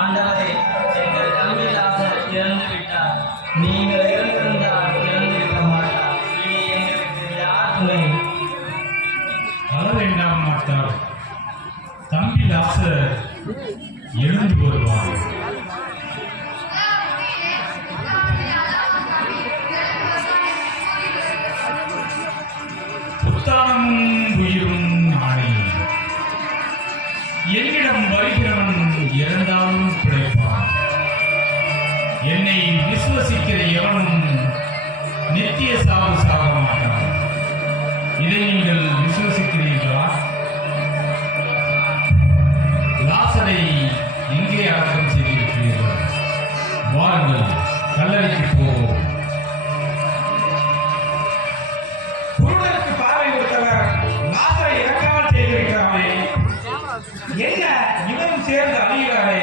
ஆண்டவரே, எங்கள் தம்பிலாசர் இறந்து விட்டார். நீங்கள் இருந்திருந்தால் இறந்திருக்க மாட்டார். இனி எங்களுக்கு யார் துணை? வர வேண்டாம் மாட்டார். தம்பிலாசர் எழுந்து வருவார். புத்தானமும் உயிரும் நானே. என்னிடம் வருகிறவன் இறந்தாலும் பிழைப்பான். என்னை விசுவசிக்கிற எவனும் நித்திய சாவு சாக மாட்டான். இதை நீங்கள் விசுவசிக்கிறீர்களா? லாசரை எங்கே அடக்கம் செய்திருக்கிறீர்கள்? வாருங்கள், கல்லறைக்கு போவோம். குருடனுக்கு பார்வை கொடுத்தவர் லாசரை இறக்காமல் செய்திருக்கிறாரே, என்ன இவரும் சேர்ந்து அழிகிறாரே.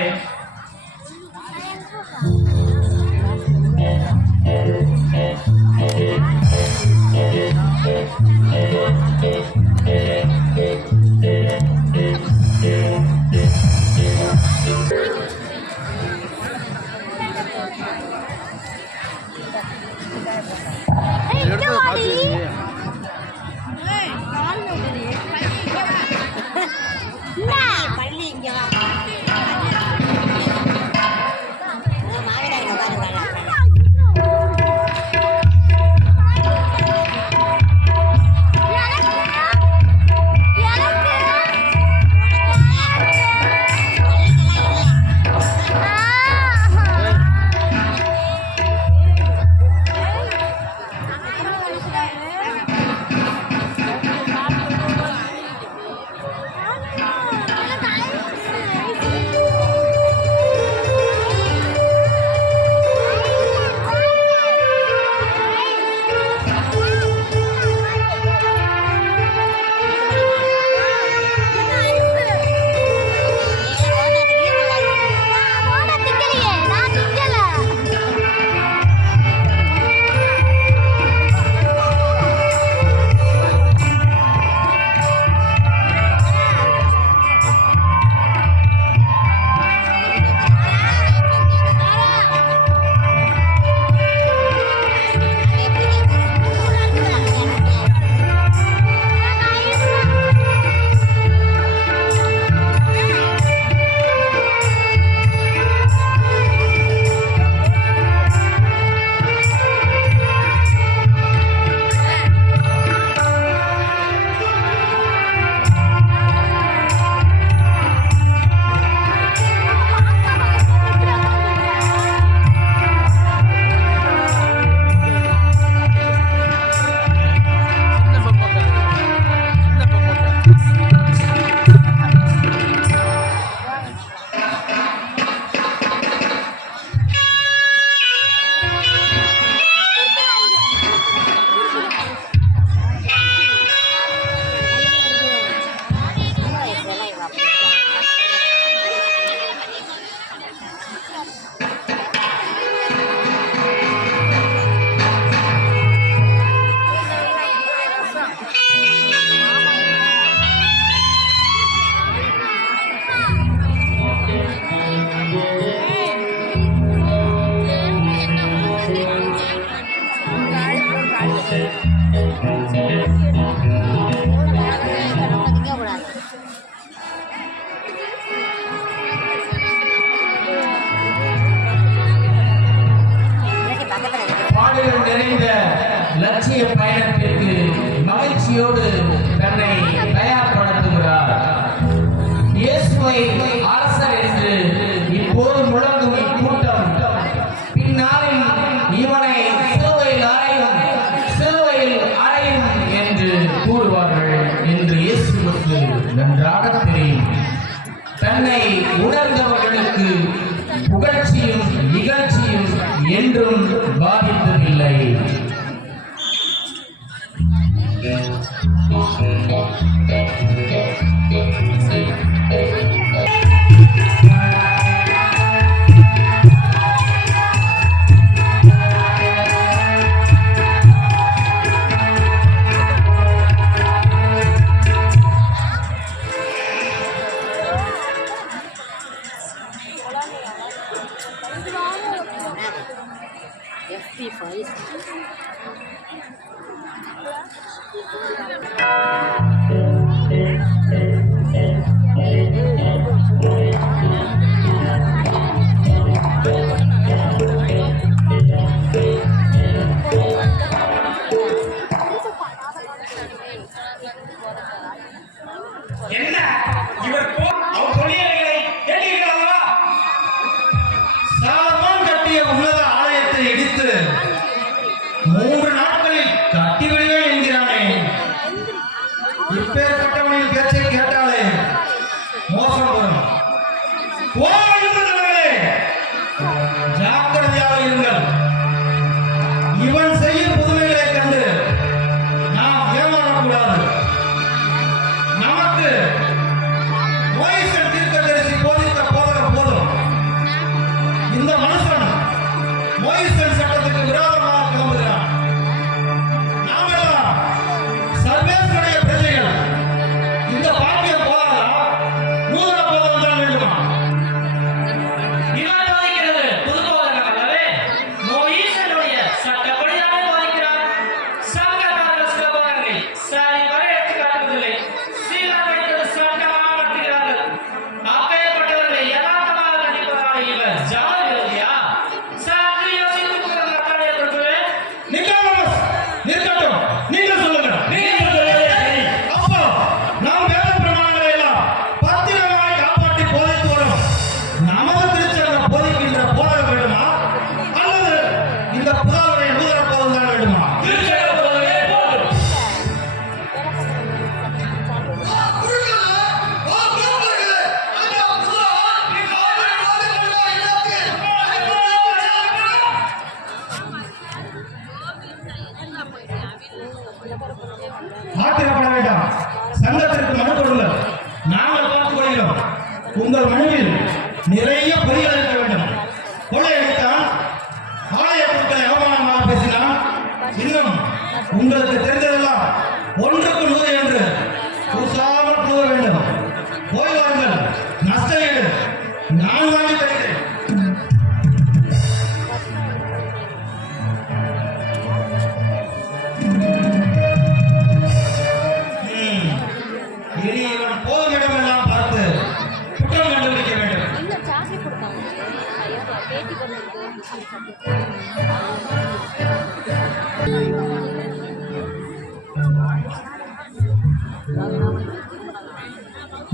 லட்சிய பயணத்திற்கு மகிழ்ச்சியோடு தன்னை தயார்படுத்துகிறார். இயேசுவை அரசர் என்று இப்போது முழங்கும் இக்கூட்டம் பின்னாளில் இவனை சிலுவையில் அறையும் என்று கூறுவார்கள் என்று இயேசுவுக்கு நன்றாக தெரியும். தன்னை உணர்ந்தவர்களுக்கு புகழ்ச்சியும் இகழ்ச்சியும் என்றும் பாதித்ததில்லை. B5. என்ன இவர் அவர் சொல்லியவைகளை கேட்டீர்களா? சாலமோன் கட்டிய உன்னத ஆலயத்தை இடித்து 3 நாட்களில் கட்டிவிடுவேன் என்கிறானே. இப்பேற்பட்டவனின் பேச்சை கேட்டாலே மோசம் வரும். ஓ யூதர்களே, ஜாக்கிரதையாக இருங்கள். இவன் செய்யும் புதுமைகளை கண்டு நாம் ஏமாறக்கூடாது. நமக்கு மோசேயின் தீர்க்கதரிசி போதித்த போதகம் போதும். இந்த மனுஷன் மோசேயின் சட்டத்துக்கு விரோதமாக கிளம்புகிறான். நாமெல்லாம் சர்வேஸ்வருடைய பிரஜைகள். இந்த பாக்கியம் போதாதா? நூதன போதகம் தான் வேண்டுமா? இவன் போதிக்கிறது புது போதகம் அல்லவே. மோசேயினுடைய சட்டப்படியானே போதிக்கிறான். சங்ககாரர்கள் சில போதகங்களை சரிவர எடுத்துக் காட்டுவதில்லை. சீலம் வைத்தது சட்டமாக நடத்துகிறார்கள். அப்பேற்பட்டவர்களை யதார்த்தமாக கண்டிப்பதாக இவர் ஜாதி விரோதியா? சற்று யோசித்துக் கொள்ளுங்கள் மக்களே பிரபுவே. நிக்காமஸ், நிற்கட்டும். நீங்கள் சொல்லுங்கள். நீங்கள் சொல்லுங்கள். சரி. அப்போ நாம் வேத பிரமாணங்களை எல்லாம் பத்திரமாய் காப்பாற்றி போதித்து வரும் நமது திருச்சங்கம் போதிக்கின்ற போதகம் வேண்டுமா? அல்லது இந்த புதாவுடைய நூதன போதகம் தான் வேண்டுமா? திருச்சங்க போதகமே போதும். ஆத்திரப்பட வேண்டாம். சங்கத்திற்கு மனு கொடுங்கள். நாங்கள் பார்த்துக் கொள்கிறோம். உங்கள் மனுவில் நிறைய பொறிகள் இருக்க வேண்டும். கொள்ளையடித்தான், ஆலய பொருட்களை அவமானமாக பேசினான். இன்னும் உங்களுக்கு தெரிந்ததெல்லாம் ஒன்றுக்கு 100 என்று கூசாமல் கூற வேண்டும். போய் வாருங்கள். நஷ்ட ஈடு நான் வாங்கி தருகிறேன். இனி இவன் போகும் இடமெல்லாம் பார்த்து குற்றம் கண்டுபிடிக்க வேண்டும். இல்ல சாக்லேட் கொடுத்தாங்க. ஐயோ பேட்டி கொண்டு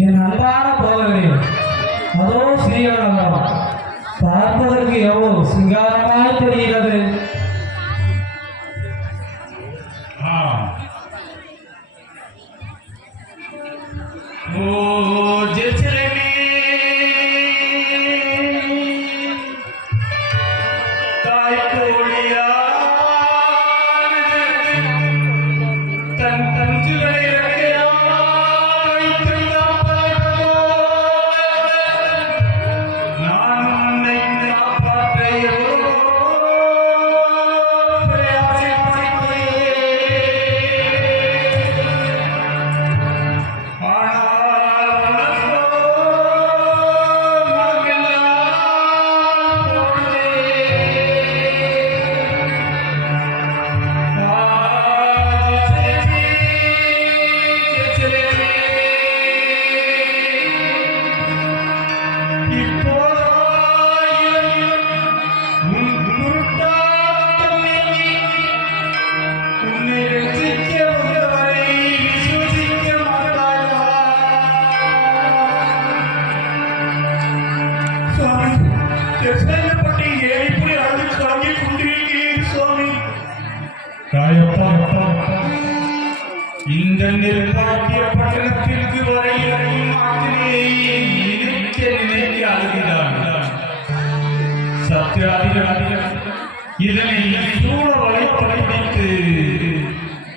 என் அன்பான போதகரே, அதோ சிறியவன் அல்லவா, பார்ப்பதற்கு எவ்வளவு சிங்காரமாய் தெரிகிறது. ஓ ஜெருசலேமே, தாய் கோழியானது தன் தஞ்சுகளை இறக்கையாய் திருந்தாப்பதோ, நான் உன்னை காப்பாற்ற எவ்வளவோ பிரயாசித்தேன். இந்த நிர்வாகிய பட்டணத்திற்கு வரை நினைக்க அழுகிறார். சத்தியாதிகாரிகள் இதனை சூழ வளைத்து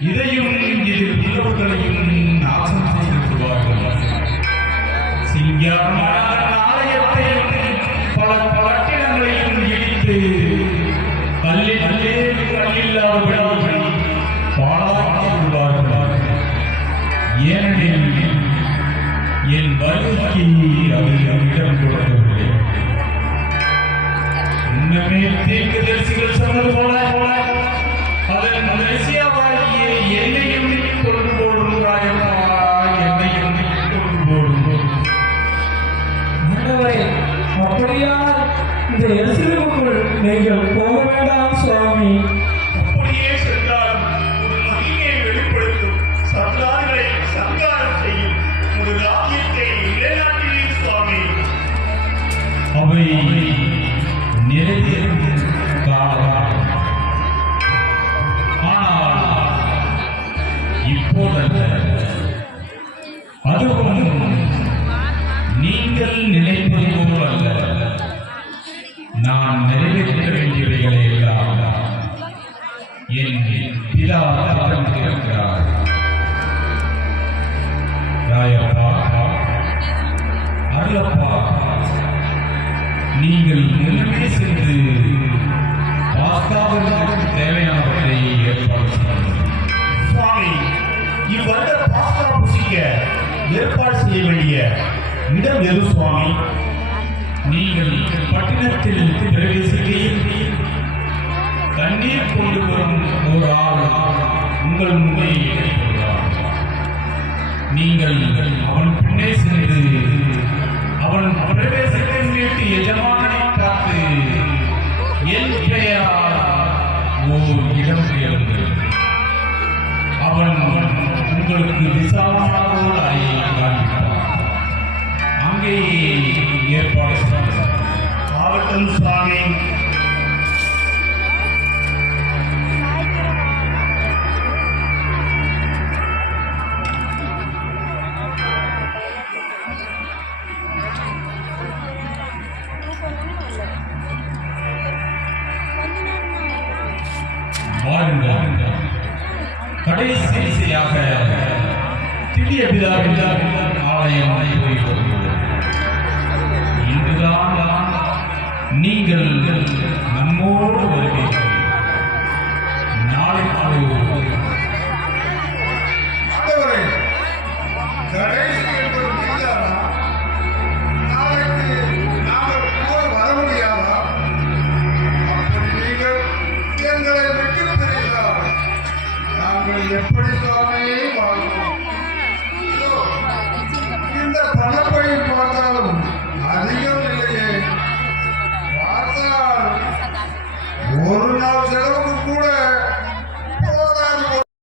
இதையும் இதில் உள்ளவர்களையும் நாசம் செய்திருக்கிறார்கள். சிங்காரமான ஆலயத்தையும் பல பட்டணங்களையும் இடித்து கல்லில்லாதபடி பாழாக்கி விடுவார்கள். ஏனெனில் என் வருகைக்கு அவர்கள் இடம் கொடுக்கவில்லை. உண்மையே தீர்க்கதரிசிகள் சொன்னது போல நீங்கள் முன்னமே சென்று பாஸ்காவிற்கு தேவையானவற்றை ஏற்பாடு செய்யுங்கள். சுவாமி, இவ்வருட பாஸ்கா புசிக்க ஏற்பாடு செய்ய வேண்டிய இடம் எது சுவாமி? நீங்கள் பட்டணத்தில் பிரவேசிக்கையில் தண்ணீர் கொண்டு வரும் ஒரு ஆள் உங்கள் முன்பை இடைப்படுகிறார். நீங்கள் அவன் பின்னே சென்று அவன் பிரவேசத்தின் வீட்டு எஜமானனை பார்த்து என் பெயரால் ஓர் இடம் கேளுங்கள். அவன் உங்களுக்கு விசாலமான ஒரு அறையை காண்பிப்பான். அங்கே ஏற்பாடு செய்கிறார். ஆகட்டும் சுவாமி. வாருங்கள். கடைசியாக திவ்ய பிதாவின் ஆலயம் போய் வருகிறது. இன்றுதான் நீங்கள் நம்மோடு வருவீர்கள். நாளை ஆண்டவரே, கடைசி என்பது தெரியாதா? நாளைக்கு நாங்கள் போய் வர முடியாதா? அப்படி நீங்கள் எங்களை விட்டு பிரிந்தால் நாங்கள் எப்படி